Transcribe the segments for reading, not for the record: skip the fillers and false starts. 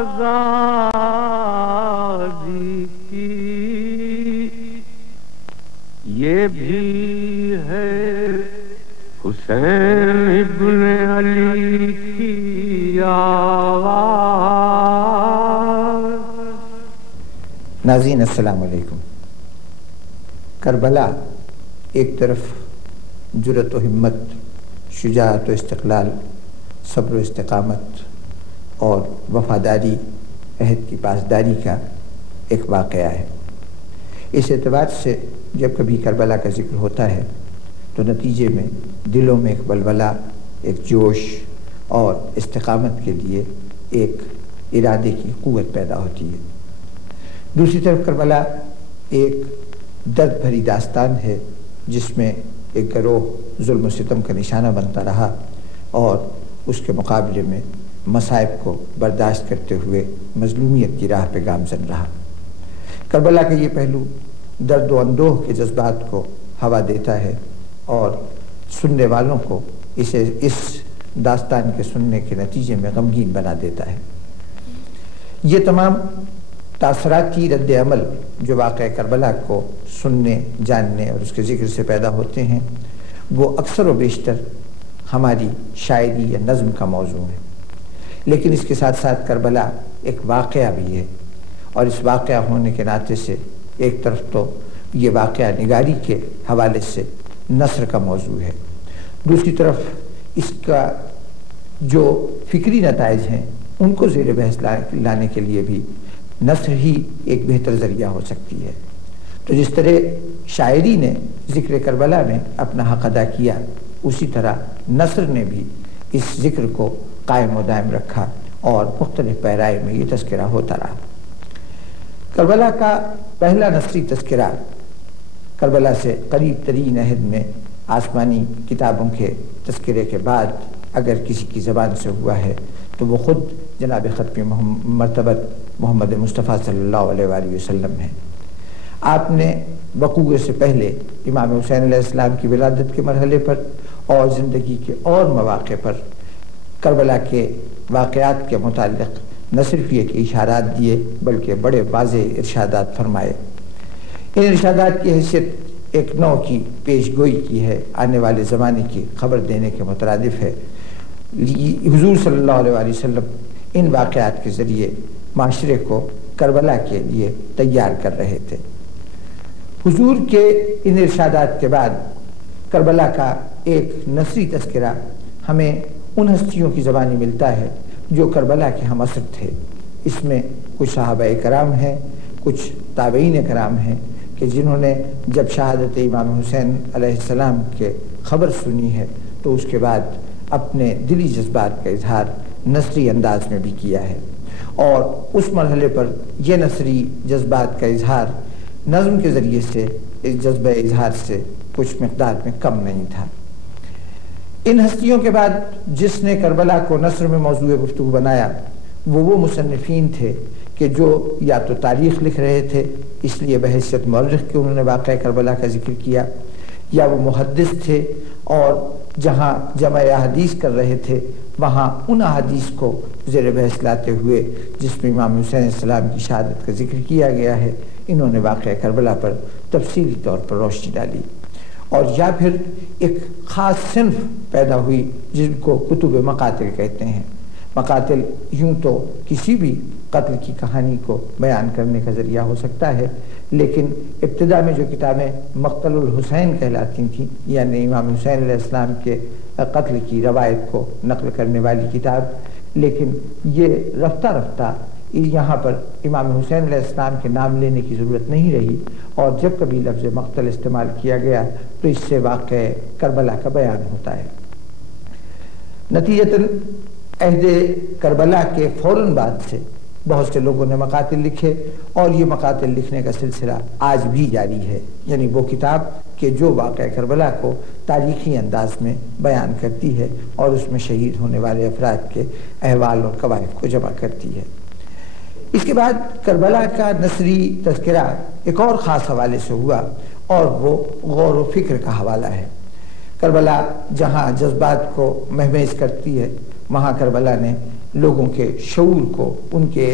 آزادی کی یہ بھی ہے حسین ابن علی کی آواز۔ ناظرین السلام علیکم۔ کربلا ایک طرف جرأت و ہمت، شجاعت و استقلال، صبر و استقامت اور وفاداری، عہد کی پاسداری کا ایک واقعہ ہے۔ اس اعتبار سے جب کبھی کربلا کا ذکر ہوتا ہے تو نتیجے میں دلوں میں ایک ولولہ، ایک جوش اور استقامت کے لیے ایک ارادے کی قوت پیدا ہوتی ہے۔ دوسری طرف کربلا ایک درد بھری داستان ہے جس میں ایک گروہ ظلم و ستم کا نشانہ بنتا رہا اور اس کے مقابلے میں مصائب کو برداشت کرتے ہوئے مظلومیت کی راہ پہ گامزن رہا۔ کربلا کا یہ پہلو درد و اندوہ کے جذبات کو ہوا دیتا ہے اور سننے والوں کو اسے اس داستان کے سننے کے نتیجے میں غمگین بنا دیتا ہے۔ یہ تمام تاثراتی رد عمل جو واقعہ کربلا کو سننے، جاننے اور اس کے ذکر سے پیدا ہوتے ہیں وہ اکثر و بیشتر ہماری شاعری یا نظم کا موضوع ہے، لیکن اس کے ساتھ ساتھ کربلا ایک واقعہ بھی ہے، اور اس واقعہ ہونے کے ناطے سے ایک طرف تو یہ واقعہ نگاری کے حوالے سے نثر کا موضوع ہے، دوسری طرف اس کا جو فکری نتائج ہیں ان کو زیر بحث لانے کے لیے بھی نثر ہی ایک بہتر ذریعہ ہو سکتی ہے۔ تو جس طرح شاعری نے ذکر کربلا میں اپنا حق ادا کیا، اسی طرح نثر نے بھی اس ذکر کو قائم و دائم رکھا اور مختلف پیرائے میں یہ تذکرہ ہوتا رہا۔ کربلا کا پہلا نثری تذکرہ کربلا سے قریب ترین عہد میں آسمانی کتابوں کے تذکرے کے بعد اگر کسی کی زبان سے ہوا ہے تو وہ خود جناب ختم مرتبت محمد مصطفیٰ صلی اللہ علیہ وآلہ وسلم ہے۔ آپ نے وقوع سے پہلے امام حسین علیہ السلام کی ولادت کے مرحلے پر اور زندگی کے اور مواقع پر کربلا کے واقعات کے متعلق نہ صرف یہ کہ اشارات دیے بلکہ بڑے واضح ارشادات فرمائے۔ ان ارشادات کی حیثیت ایک نوع کی پیش گوئی کی ہے، آنے والے زمانے کی خبر دینے کے مترادف ہے۔ حضور صلی اللہ علیہ وآلہ وسلم ان واقعات کے ذریعے معاشرے کو کربلا کے لیے تیار کر رہے تھے۔ حضور کے ان ارشادات کے بعد کربلا کا ایک نثری تذکرہ ہمیں ان ہستیوں کی زبانی ملتا ہے جو کربلا کے ہم عصر تھے۔ اس میں کچھ صحابہ کرام ہیں، کچھ تابعین کرام ہیں کہ جنہوں نے جب شہادت امام حسین علیہ السلام کے خبر سنی ہے تو اس کے بعد اپنے دلی جذبات کا اظہار نثری انداز میں بھی کیا ہے، اور اس مرحلے پر یہ نثری جذبات کا اظہار نظم کے ذریعے سے اس جذبہ اظہار سے کچھ مقدار میں کم نہیں تھا۔ ان ہستیوں کے بعد جس نے کربلا کو نثر میں موضوع گفتگو بنایا وہ مصنفین تھے کہ جو یا تو تاریخ لکھ رہے تھے، اس لیے بحیثیت مورخ کے انہوں نے واقعہ کربلا کا ذکر کیا، یا وہ محدث تھے اور جہاں جمع احادیث کر رہے تھے وہاں ان احادیث کو زیر بحث لاتے ہوئے جس میں امام حسین علیہ السلام کی شہادت کا ذکر کیا گیا ہے، انہوں نے واقعہ کربلا پر تفصیلی طور پر روشنی ڈالی۔ اور یا پھر ایک خاص صنف پیدا ہوئی جن کو کتب مقاتل کہتے ہیں۔ مقاتل یوں تو کسی بھی قتل کی کہانی کو بیان کرنے کا ذریعہ ہو سکتا ہے، لیکن ابتدا میں جو کتابیں مقتل الحسین کہلاتی تھیں، یعنی امام حسین علیہ السلام کے قتل کی روایت کو نقل کرنے والی کتاب، لیکن یہ رفتہ رفتہ یہاں پر امام حسین علیہ السلام کے نام لینے کی ضرورت نہیں رہی، اور جب کبھی لفظ مقتل استعمال کیا گیا تو اس سے واقع کربلا کا بیان ہوتا ہے۔ نتیجتاً عہد کربلا کے فوراً بعد سے بہت سے لوگوں نے مقاتل لکھے، اور یہ مقاتل لکھنے کا سلسلہ آج بھی جاری ہے، یعنی وہ کتاب کہ جو واقعہ کربلا کو تاریخی انداز میں بیان کرتی ہے اور اس میں شہید ہونے والے افراد کے احوال اور قوائف کو جمع کرتی ہے۔ اس کے بعد کربلا کا نثری تذکرہ ایک اور خاص حوالے سے ہوا، اور وہ غور و فکر کا حوالہ ہے۔ کربلا جہاں جذبات کو مہمیز کرتی ہے وہاں کربلا نے لوگوں کے شعور کو، ان کے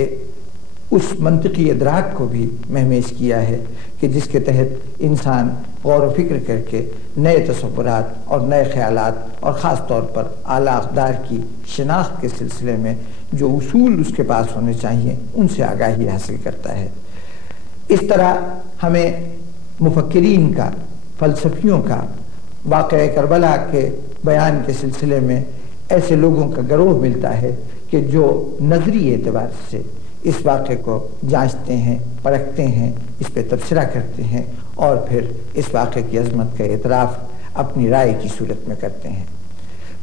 اس منطقی ادراک کو بھی مہمیز کیا ہے کہ جس کے تحت انسان غور و فکر کر کے نئے تصورات اور نئے خیالات اور خاص طور پر اعلیٰ اقدار کی شناخت کے سلسلے میں جو اصول اس کے پاس ہونے چاہیے ان سے آگاہی حاصل کرتا ہے۔ اس طرح ہمیں مفکرین کا، فلسفیوں کا واقعہ کربلا کے بیان کے سلسلے میں ایسے لوگوں کا گروہ ملتا ہے کہ جو نظری اعتبار سے اس واقعے کو جانچتے ہیں، پرکھتے ہیں، اس پہ تبصرہ کرتے ہیں اور پھر اس واقعے کی عظمت کا اعتراف اپنی رائے کی صورت میں کرتے ہیں۔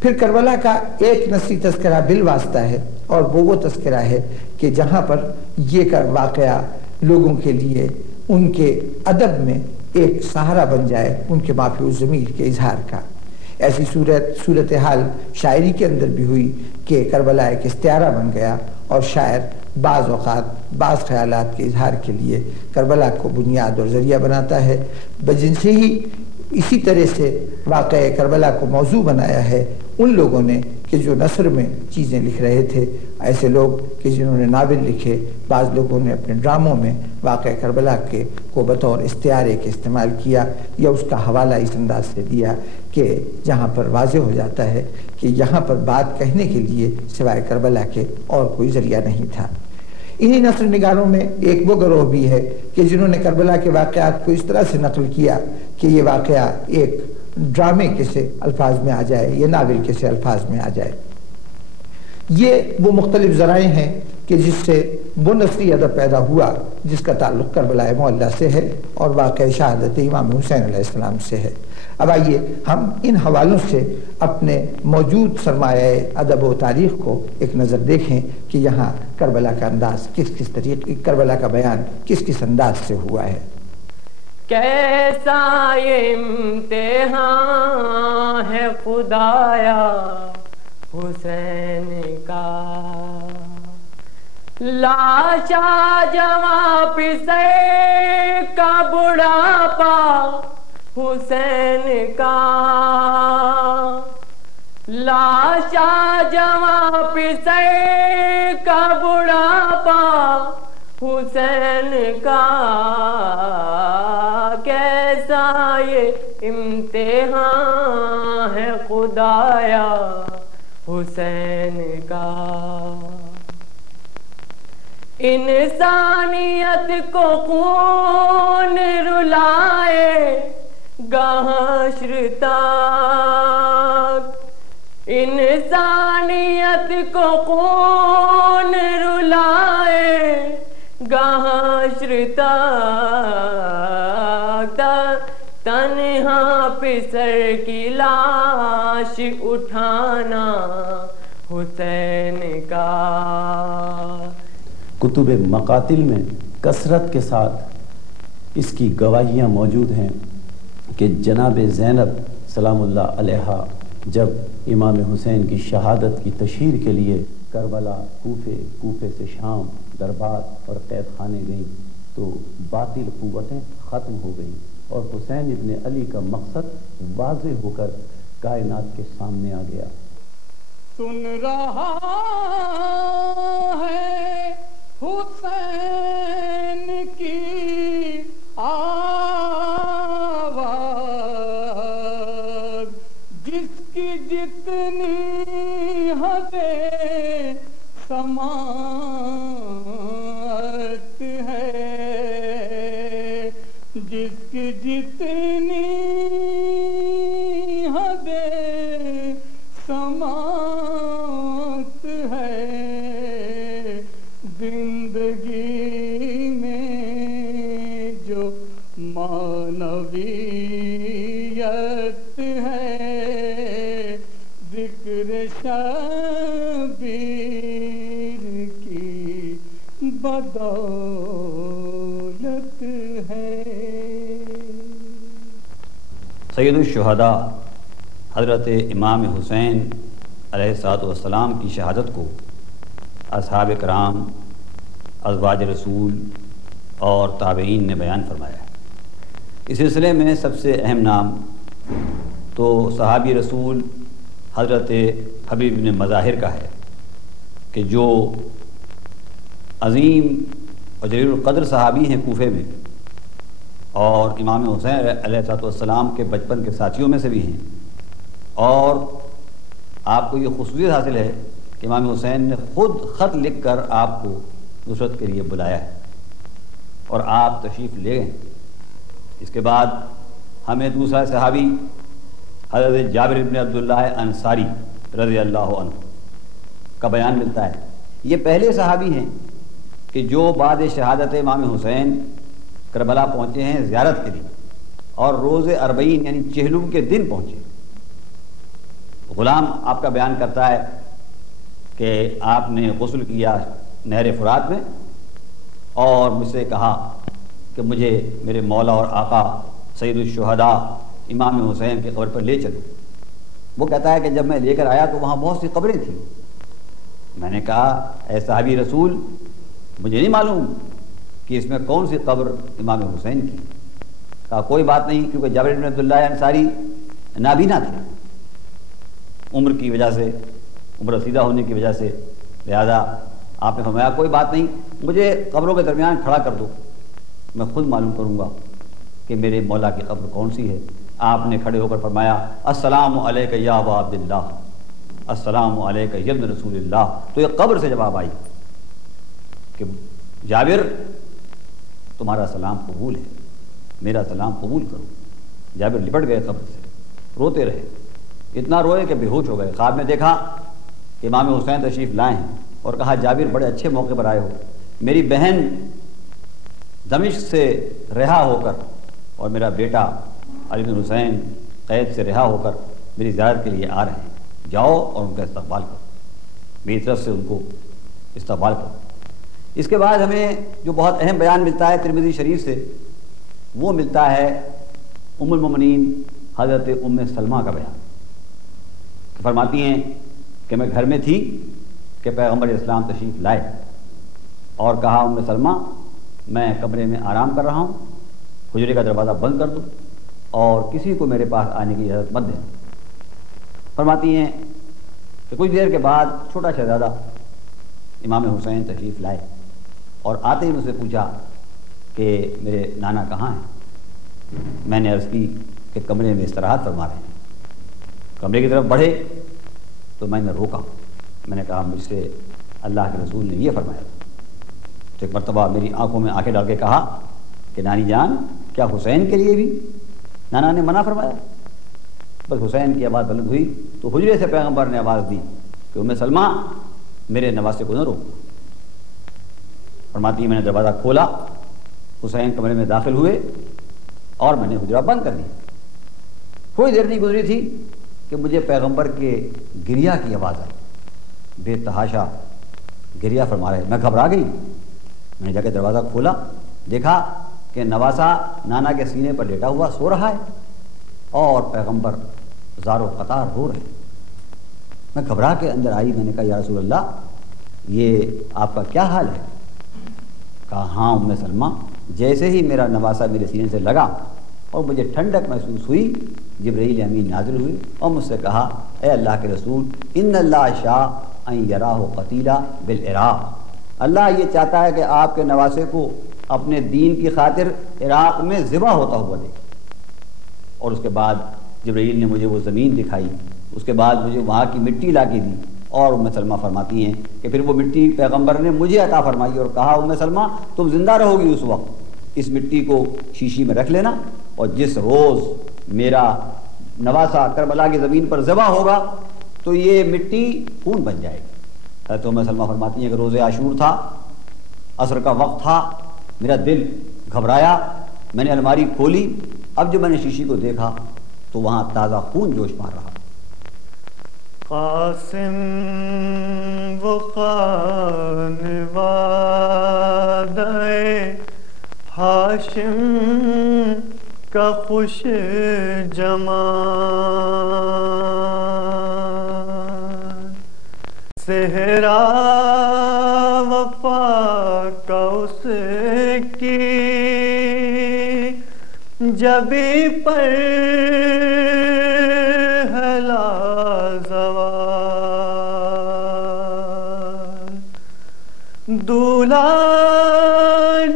پھر کربلا کا ایک نثری تذکرہ بالواسطہ ہے، اور وہ تذکرہ ہے کہ جہاں پر یہ واقعہ لوگوں کے لیے ان کے ادب میں ایک سہارا بن جائے، ان کے مافی الضمیر کے اظہار کا۔ ایسی صورتحال شاعری کے اندر بھی ہوئی کہ کربلا ایک استعارہ بن گیا، اور شاعر بعض اوقات بعض خیالات کے اظہار کے لیے کربلا کو بنیاد اور ذریعہ بناتا ہے۔ بجن سے ہی اسی طرح سے واقعہ کربلا کو موضوع بنایا ہے ان لوگوں نے کہ جو نثر میں چیزیں لکھ رہے تھے، ایسے لوگ کہ جنہوں نے ناول لکھے، بعض لوگوں نے اپنے ڈراموں میں واقعہ کربلا کو بطور استعارے کے استعمال کیا، یا اس کا حوالہ اس انداز سے دیا کہ جہاں پر واضح ہو جاتا ہے کہ یہاں پر بات کہنے کے لیے سوائے کربلا کے اور کوئی ذریعہ نہیں تھا۔ انہی نثر نگاروں میں ایک وہ گروہ بھی ہے کہ جنہوں نے کربلا کے واقعات کو اس طرح سے نقل کیا کہ یہ واقعہ ایک ڈرامے کے سے الفاظ میں آ جائے، یہ ناول کے سے الفاظ میں آ جائے۔ یہ وہ مختلف ذرائع ہیں کہ جس سے وہ نثری ادب پیدا ہوا جس کا تعلق کربلا معلیٰ سے ہے اور واقعہ شہادت امام حسین علیہ السلام سے ہے۔ اب آئیے ہم ان حوالوں سے اپنے موجود سرمایہ ادب و تاریخ کو ایک نظر دیکھیں کہ یہاں کربلا کا انداز کس طریقے، کربلا کا بیان کس انداز سے ہوا ہے۔ کیسا یہ امتحان ہے خدایا حسین کا، لاشا جواں پسے کا بڑھاپا حسین کا، لاشا جواں پسے کا بڑھاپا حسین کا، کیسا یہ امتحان ہے خدایا حسین کا۔ انسانیت کو خون رلائے گا حشر تک، انسانیت کو خون رلائے گا حشر تک، تنہا پسر کی لاش اٹھانا حسین کا۔ کتب مقاتل میں کثرت کے ساتھ اس کی گواہیاں موجود ہیں کہ جناب زینب سلام اللہ علیہا جب امام حسین کی شہادت کی تشہیر کے لیے کربلا، کوفے سے شام، دربار اور قید خانے گئیں تو باطل قوتیں ختم ہو گئیں اور حسین ابن علی کا مقصد واضح ہو کر کائنات کے سامنے آ گیا۔ سن رہا ہے حسین کی آواز، جس کی جتنی حدیں سماعت ہے، جس کی جتنی حدیں سماعت ہے، زندگی میں جو معنویت ہے، ذکر شبیر کی بدولت ہے۔ سید الشہداء حضرت امام حسین علیہ السلام کی شہادت کو اصحاب کرام، ازواج رسول اور تابعین نے بیان فرمایا ہے۔ اس سلسلے میں سب سے اہم نام تو صحابی رسول حضرت حبیب بن مظاہر کا ہے کہ جو عظیم اور جلیل القدر صحابی ہیں کوفے میں، اور امام حسین علیہ السلام کے بچپن کے ساتھیوں میں سے بھی ہیں، اور آپ کو یہ خصوصیت حاصل ہے کہ امام حسین نے خود خط لکھ کر آپ کو نصرت کے لیے بلایا ہے اور آپ تشریف لے گئے۔ اس کے بعد ہمیں دوسرا صحابی حضرت جابر بن عبداللہ انصاری رضی اللہ عنہ کا بیان ملتا ہے۔ یہ پہلے صحابی ہیں کہ جو بعد شہادت امام حسین کربلا پہنچے ہیں زیارت کے لیے، اور روز اربعین یعنی چہلم کے دن پہنچے۔ غلام آپ کا بیان کرتا ہے کہ آپ نے غسل کیا نہر فرات میں، اور مجھ سے کہا کہ مجھے میرے مولا اور آقا سید الشہداء امام حسین کی قبر پر لے چلو۔ وہ کہتا ہے کہ جب میں لے کر آیا تو وہاں بہت سی قبریں تھیں۔ میں نے کہا اے صحابی رسول، مجھے نہیں معلوم کہ اس میں کون سی قبر امام حسین کی۔ کہا کوئی بات نہیں، کیونکہ جابر بن عبداللہ انصاری نابینا تھے، عمر کی وجہ سے، عمر رسیدہ ہونے کی وجہ سے، لہذا آپ نے فرمایا کوئی بات نہیں، مجھے قبروں کے درمیان کھڑا کر دو، میں خود معلوم کروں گا کہ میرے مولا کی قبر کون سی ہے۔ آپ نے کھڑے ہو کر فرمایا السلام علیک یا ابا عبداللہ، السلام علیک یا ابن رسول اللہ۔ تو یہ قبر سے جواب آئی کہ جابر تمہارا سلام قبول ہے، میرا سلام قبول کرو۔ جابر لپٹ گئے قبر سے، روتے رہے، اتنا روئے کہ بے ہوش ہو گئے۔ خواب میں دیکھا کہ امام حسین تشریف لائے ہیں اور کہا جابر بڑے اچھے موقع پر آئے ہو، میری بہن دمشق سے رہا ہو کر اور میرا بیٹا علی بن حسین قید سے رہا ہو کر میری زیارت کے لیے آ رہے ہیں، جاؤ اور ان کا استقبال کرو، میری طرف سے ان کو استقبال کرو۔ اس کے بعد ہمیں جو بہت اہم بیان ملتا ہے ترمذی شریف سے، وہ ملتا ہے ام المومنین حضرت ام سلمہ کا بیان، کہ فرماتی ہیں کہ میں گھر میں تھی کہ پیغمبر اسلام تشریف لائے اور کہا ام سلمہ میں کمرے میں آرام کر رہا ہوں، حجرے کا دروازہ بند کر دو اور کسی کو میرے پاس آنے کی اجازت مت دینا۔ فرماتی ہیں کہ کچھ دیر کے بعد چھوٹا شہزادہ امام حسین تشریف لائے اور آتے ہی مجھ سے پوچھا کہ میرے نانا کہاں ہیں۔ میں نے عرض کی کہ کمرے میں استراحت فرما رہے ہیں۔ کمرے کی طرف بڑھے تو میں نے روکا، میں نے کہا مجھ سے اللہ کے رسول نے یہ فرمایا تھا۔ تو ایک مرتبہ میری آنکھوں میں آنکھیں ڈال کے کہا کہ نانی جان کیا حسین کے لیے بھی نانا نے منع فرمایا؟ بس حسین کی آواز بلند ہوئی تو حجرے سے پیغمبر نے آواز دی کہ ام سلمہ میرے نواسے کو نہ روکو۔ فرماتی میں نے دروازہ کھولا، حسین کمرے میں داخل ہوئے اور میں نے حجرہ بند کر دیا۔ کوئی دیر نہیں گزری تھی کہ مجھے پیغمبر کے گریہ کی آواز آئی، بے تحاشا گریہ فرما رہے۔ میں گھبرا گئی، میں نے جا کے دروازہ کھولا، دیکھا کہ نواسا نانا کے سینے پر لیٹا ہوا سو رہا ہے اور پیغمبر زار و قطار رو رہے۔ میں گھبرا کے اندر آئی، میں نے کہا یا رسول اللہ یہ آپ کا کیا حال ہے؟ کہا ہاں ام سلمہ، جیسے ہی میرا نواسا میرے سینے سے لگا اور مجھے ٹھنڈک محسوس ہوئی، جبرائیل امین نازل ہوئے اور مجھ سے کہا اے اللہ کے رسول ان اللہ شاء ان یراہ قتیلا بالعراق، اللہ یہ چاہتا ہے کہ آپ کے نواسے کو اپنے دین کی خاطر عراق میں ذبح ہوتا ہوا دیکھے۔ اور اس کے بعد جبرائیل نے مجھے وہ زمین دکھائی، اس کے بعد مجھے وہاں کی مٹی لا کے دی، اور ام سلمہ فرماتی ہیں کہ پھر وہ مٹی پیغمبر نے مجھے عطا فرمائی اور کہا ام سلمہ تم زندہ رہو گی اس وقت، اس مٹی کو شیشی میں رکھ لینا اور جس روز میرا نواسا کربلا کی زمین پر ذبح ہوگا تو یہ مٹی خون بن جائے گی۔ حضرت ام سلمہ فرماتی ہیں کہ روز عاشور تھا، عصر کا وقت تھا، میرا دل گھبرایا، میں نے الماری کھولی، اب جب میں نے شیشی کو دیکھا تو وہاں تازہ خون جوش مار رہا۔ قاسم وہ خانوادہ ہاشم کا خوش جمال، صحرا وفا کا اس کی جبی پر ہے لازوال،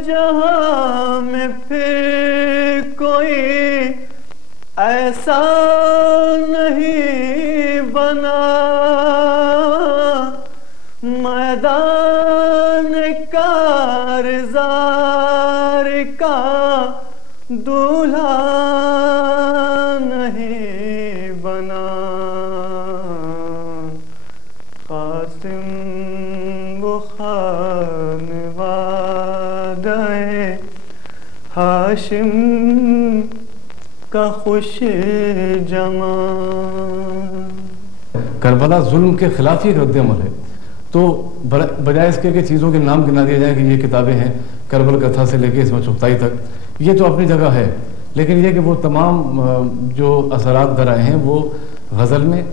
جہاں میں پھر کوئی ایسا نہیں بنا، میدان کارزار کا دولہا نہیں بنا، قاسم وہ خانوادہ ہاشم کا خوش جمال۔ کربلا ظلم کے خلاف ہی رد عمل ہے، تو بجائے اس کے کہ چیزوں کے نام گنا دیے جائیں کہ یہ کتابیں ہیں کربل کتھا سے لے کے اس میں چغتائی تک، یہ تو اپنی جگہ ہے، لیکن یہ کہ وہ تمام جو اثرات در آئے ہیں وہ غزل میں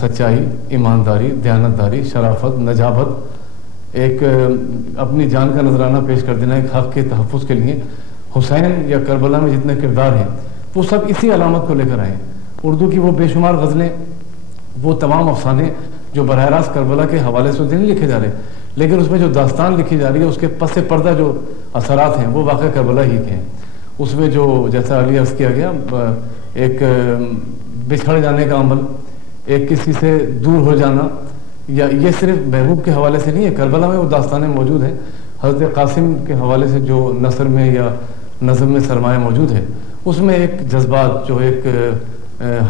سچائی، ایمانداری، دیانتداری، شرافت، نجابت، ایک اپنی جان کا نذرانہ پیش کر دینا ایک حق کے تحفظ کے لیے، حسین یا کربلا میں جتنے کردار ہیں وہ سب اسی علامت کو لے کر آئے ہیں۔ اردو کی وہ بے شمار غزلیں، وہ تمام افسانے جو براہ راست کربلا کے حوالے سے نہیں لکھے جا رہے، لیکن اس میں جو داستان لکھی جا رہی ہے اس کے پس پردہ جو اثرات ہیں وہ واقع کربلا ہی کے ہیں۔ اس میں جو جیسا علی عرض کیا گیا، ایک بچھڑ جانے کا عمل، ایک کسی سے دور ہو جانا، یا یہ صرف محبوب کے حوالے سے نہیں ہے، کربلا میں وہ داستانیں موجود ہیں، حضرت قاسم کے حوالے سے جو نثر میں یا نظم میں سرمایہ موجود ہے، اس میں ایک جذبات جو ایک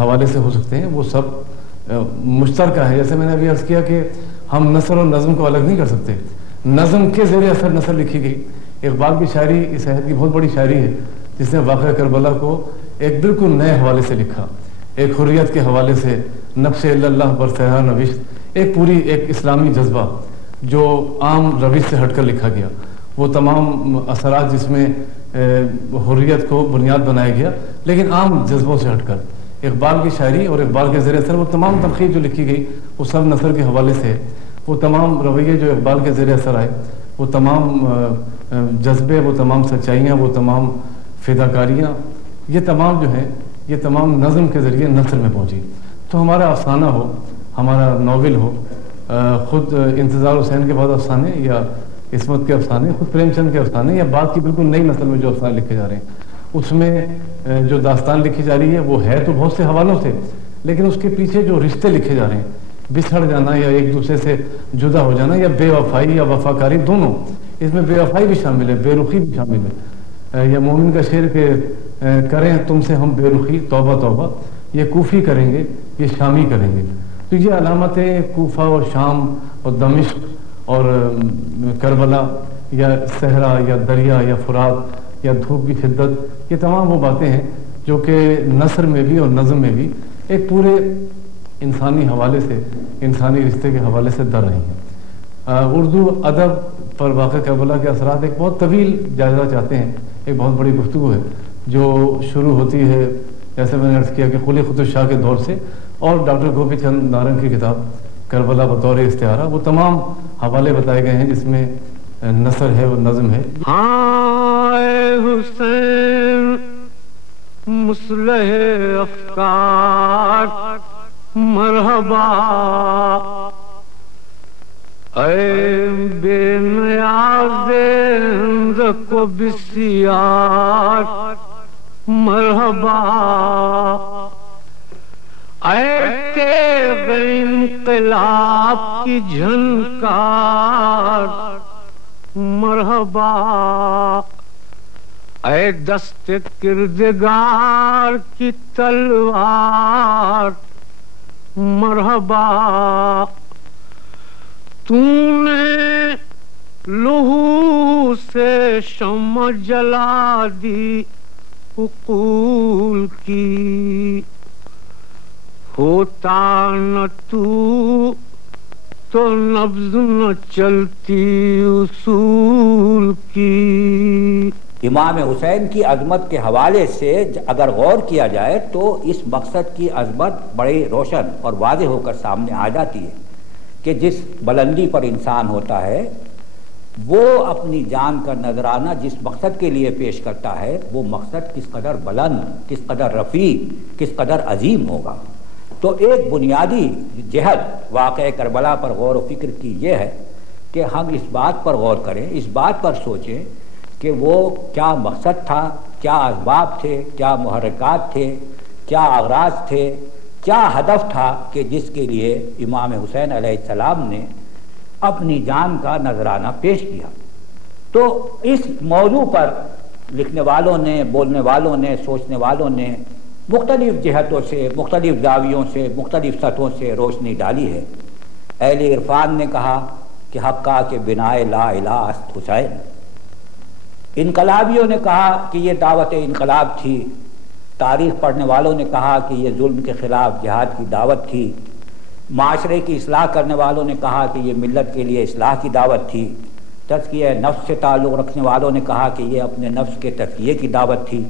حوالے سے ہو سکتے ہیں وہ سب مشترکہ ہے۔ جیسے میں نے ابھی عرض کیا کہ ہم نثر اور نظم کو الگ نہیں کر سکتے، نظم کے زیر اثر نثر لکھی گئی۔ اقبال کی شاعری اس عہد کی بہت بڑی شاعری ہے جس نے واقعہ کربلا کو ایک بالکل نئے حوالے سے لکھا، ایک حریت کے حوالے سے، نقش اللہ پر سیاہ نوشت، ایک پوری ایک اسلامی جذبہ جو عام روش سے ہٹ کر لکھا گیا، وہ تمام اثرات جس میں حریت کو بنیاد بنایا گیا لیکن عام جذبوں سے ہٹ کر۔ اقبال کی شاعری اور اقبال کے زیر اثر وہ تمام تنقید جو لکھی گئی وہ سب نثر کے حوالے سے ہے، وہ تمام رویے جو اقبال کے زیر اثر آئے، وہ تمام جذبے، وہ تمام سچائیاں، وہ تمام فداکاریاں، یہ تمام جو ہیں یہ تمام نظم کے ذریعے نثر میں پہنچی۔ تو ہمارا افسانہ ہو، ہمارا ناول ہو، خود انتظار حسین کے بعد افسانے یا عصمت کے افسانے، خود پریم چند کے افسانے، یا بعد کی بالکل نئی نسل میں جو افسانے لکھے جا رہے ہیں، اس میں جو داستان لکھی جا رہی ہے وہ ہے تو بہت سے حوالوں سے، لیکن اس کے پیچھے جو رشتے لکھے جا رہے ہیں، بچھڑ جانا یا ایک دوسرے سے جدا ہو جانا، یا بے وفائی یا وفاکاری، دونوں، اس میں بے وفائی بھی شامل ہے، بے رخی بھی شامل ہے۔ یا مومن کا شعر کہ کریں تم سے ہم بے رخی توبہ توبہ، یہ کوفی کریں گے، یہ شامی کریں گے۔ تو یہ علامتیں کوفہ اور شام اور دمشق اور کربلا یا صحرا یا دریا یا فرات یا دھوپ کی شدت، یہ تمام وہ باتیں ہیں جو کہ نثر میں بھی اور نظم میں بھی ایک پورے انسانی حوالے سے، انسانی رشتے کے حوالے سے در رہی ہیں۔ اردو ادب پر واقع کربلا کے اثرات ایک بہت طویل جائزہ چاہتے ہیں، ایک بہت بڑی گفتگو ہے جو شروع ہوتی ہے جیسے میں نے عرض کیا کہ قلی قطب شاہ کے دور سے، اور ڈاکٹر گوپی چند نارنگ کی کتاب کربلا بطور استعارہ، وہ تمام حوالے بتائے گئے ہیں جس میں نثر ہے اور نظم ہے۔ ہائے حسین مصلح افکار مرحبا، اے بے نیاز رق و بسیار مرحبا، اے تیغ انقلاب کی جھنکار مرحبا، اے دست کردگار کی تلوار مرحبا، تو نے لہو سے شمع جلا دی عقول کی، ہوتا نہ تو نبض نہ چلتی اصول کی۔ امام حسین کی عظمت کے حوالے سے اگر غور کیا جائے تو اس مقصد کی عظمت بڑے روشن اور واضح ہو کر سامنے آ جاتی ہے کہ جس بلندی پر انسان ہوتا ہے وہ اپنی جان کا نذرانہ جس مقصد کے لیے پیش کرتا ہے وہ مقصد کس قدر بلند، کس قدر رفیع، کس قدر عظیم ہوگا۔ تو ایک بنیادی جہت واقعہ کربلا پر غور و فکر کی یہ ہے کہ ہم اس بات پر غور کریں، اس بات پر سوچیں کہ وہ کیا مقصد تھا، کیا اسباب تھے، کیا محرکات تھے، کیا اغراض تھے، کیا ہدف تھا کہ جس کے لیے امام حسین علیہ السلام نے اپنی جان کا نذرانہ پیش کیا۔ تو اس موضوع پر لکھنے والوں نے، بولنے والوں نے، سوچنے والوں نے مختلف جہتوں سے، مختلف زاویوں سے، مختلف سطحوں سے روشنی ڈالی ہے۔ اہل عرفان نے کہا کہ حقا کے بنائے لا الہ است حسین، انقلابیوں نے کہا کہ یہ دعوت انقلاب تھی، تاریخ پڑھنے والوں نے کہا کہ یہ ظلم کے خلاف جہاد کی دعوت تھی، معاشرے کی اصلاح کرنے والوں نے کہا کہ یہ ملت کے لیے اصلاح کی دعوت تھی، تزکیہ نفس سے تعلق رکھنے والوں نے کہا کہ یہ اپنے نفس کے تزکیے کی دعوت تھی۔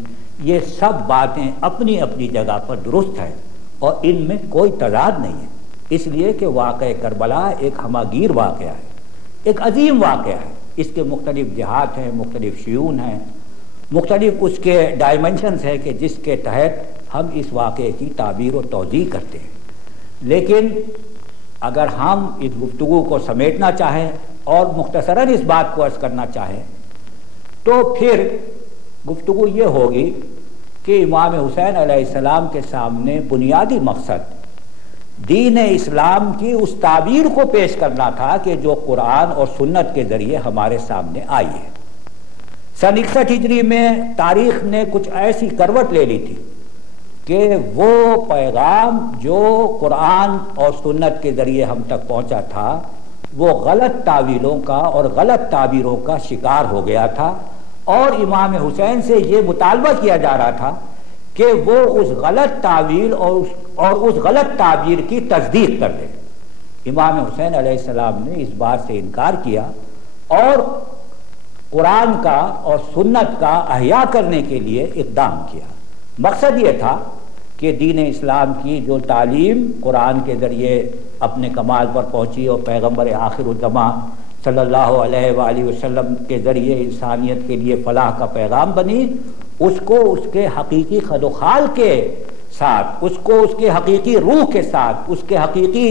یہ سب باتیں اپنی اپنی جگہ پر درست ہیں اور ان میں کوئی تضاد نہیں ہے، اس لیے کہ واقعہ کربلا ایک ہماگیر واقعہ ہے، ایک عظیم واقعہ ہے۔ اس کے مختلف جہات ہیں، مختلف شیون ہیں، مختلف اس کے ڈائمنشنز ہیں کہ جس کے تحت ہم اس واقعے کی تعبیر و توضیح کرتے ہیں۔ لیکن اگر ہم اس گفتگو کو سمیٹنا چاہیں اور مختصراً اس بات کو عرض کرنا چاہیں تو پھر گفتگو یہ ہوگی کہ امام حسین علیہ السلام کے سامنے بنیادی مقصد دین اسلام کی اس تعبیر کو پیش کرنا تھا کہ جو قرآن اور سنت کے ذریعے ہمارے سامنے آئی ہے۔ سن 61 ہجری میں تاریخ نے کچھ ایسی کروٹ لے لی تھی کہ وہ پیغام جو قرآن اور سنت کے ذریعے ہم تک پہنچا تھا وہ غلط تعویلوں کا اور غلط تعبیروں کا شکار ہو گیا تھا، اور امام حسین سے یہ مطالبہ کیا جا رہا تھا کہ وہ اس غلط تعویل اور اس غلط تعبیر کی تصدیق کر دے۔ امام حسین علیہ السلام نے اس بات سے انکار کیا اور قرآن کا اور سنت کا احیاء کرنے کے لیے اقدام کیا۔ مقصد یہ تھا کہ دین اسلام کی جو تعلیم قرآن کے ذریعے اپنے کمال پر پہنچی اور پیغمبر آخر الزماں صلی اللہ علیہ وآلہ وسلم کے ذریعے انسانیت کے لیے فلاح کا پیغام بنی، اس کو اس کے حقیقی خد و خال کے ساتھ، اس کو اس کے حقیقی روح کے ساتھ، اس کے حقیقی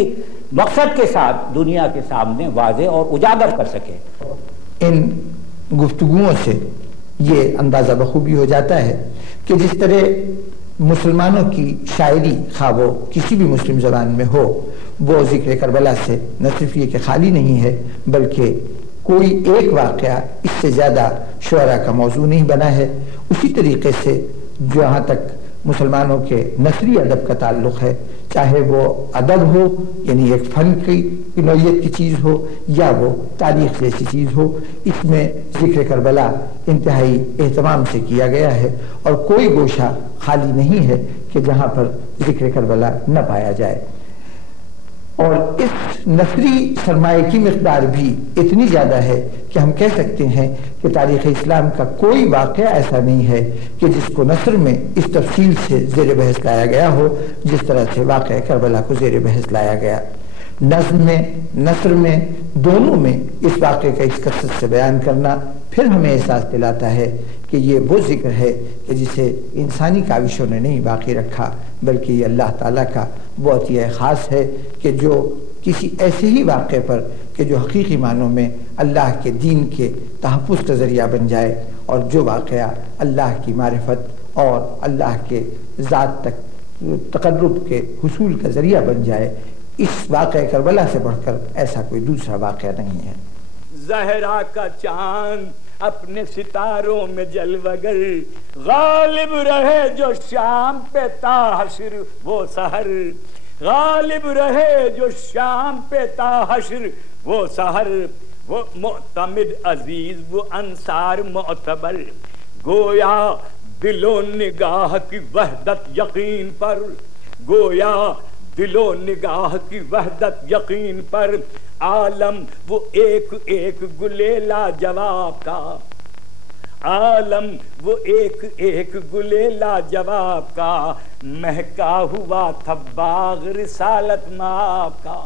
مقصد کے ساتھ دنیا کے سامنے واضح اور اجاگر کر سکے۔ ان گفتگوؤں سے یہ اندازہ بخوبی ہو جاتا ہے کہ جس طرح مسلمانوں کی شاعری خواہ وہ کسی بھی مسلم زبان میں ہو وہ ذکر کربلا سے نہ صرف یہ کہ خالی نہیں ہے بلکہ کوئی ایک واقعہ اس سے زیادہ شعراء کا موضوع نہیں بنا ہے۔ اسی طریقے سے جہاں تک مسلمانوں کے نثری ادب کا تعلق ہے، چاہے وہ ادب ہو یعنی ایک فن کی نوعیت کی چیز ہو یا وہ تاریخ جیسی چیز ہو، اس میں ذکر کربلا انتہائی اہتمام سے کیا گیا ہے اور کوئی گوشہ خالی نہیں ہے کہ جہاں پر ذکر کربلا نہ پایا جائے۔ اور اس نثری سرمایہ کی مقدار بھی اتنی زیادہ ہے کہ ہم کہہ سکتے ہیں کہ تاریخ اسلام کا کوئی واقعہ ایسا نہیں ہے کہ جس کو نثر میں اس تفصیل سے زیر بحث لایا گیا ہو جس طرح سے واقعہ کربلا کو زیر بحث لایا گیا۔ نظم میں، نثر میں، دونوں میں اس واقعے کا اس کثرت سے بیان کرنا پھر ہمیں احساس دلاتا ہے کہ یہ وہ ذکر ہے کہ جسے انسانی کاوشوں نے نہیں باقی رکھا بلکہ یہ اللہ تعالیٰ کا وہ عطیہ خاص ہے کہ جو کسی ایسے ہی واقعے پر کہ جو حقیقی معنوں میں اللہ کے دین کے تحفظ کا ذریعہ بن جائے اور جو واقعہ اللہ کی معرفت اور اللہ کے ذات تک تقرب کے حصول کا ذریعہ بن جائے، اس واقعہ کربلا سے بڑھ کر ایسا کوئی دوسرا واقعہ نہیں ہے۔ زہرا کا چاند اپنے ستاروں میں جلوگر، غالب رہے جو شام پہ تا حشر وہ سحر، غالب رہے جو شام پہ تا حشر وہ سحر، وہ معتمد عزیز وہ انصار معتبر، گویا دل و نگاہ کی وحدت یقین پر، گویا دل و نگاہ کی وحدت یقین پر، عالم وہ ایک ایک گلے لاجواب کا، عالم وہ ایک ایک گلے لاجواب کا، مہکا ہوا تھا باغ رسالت مآب کا۔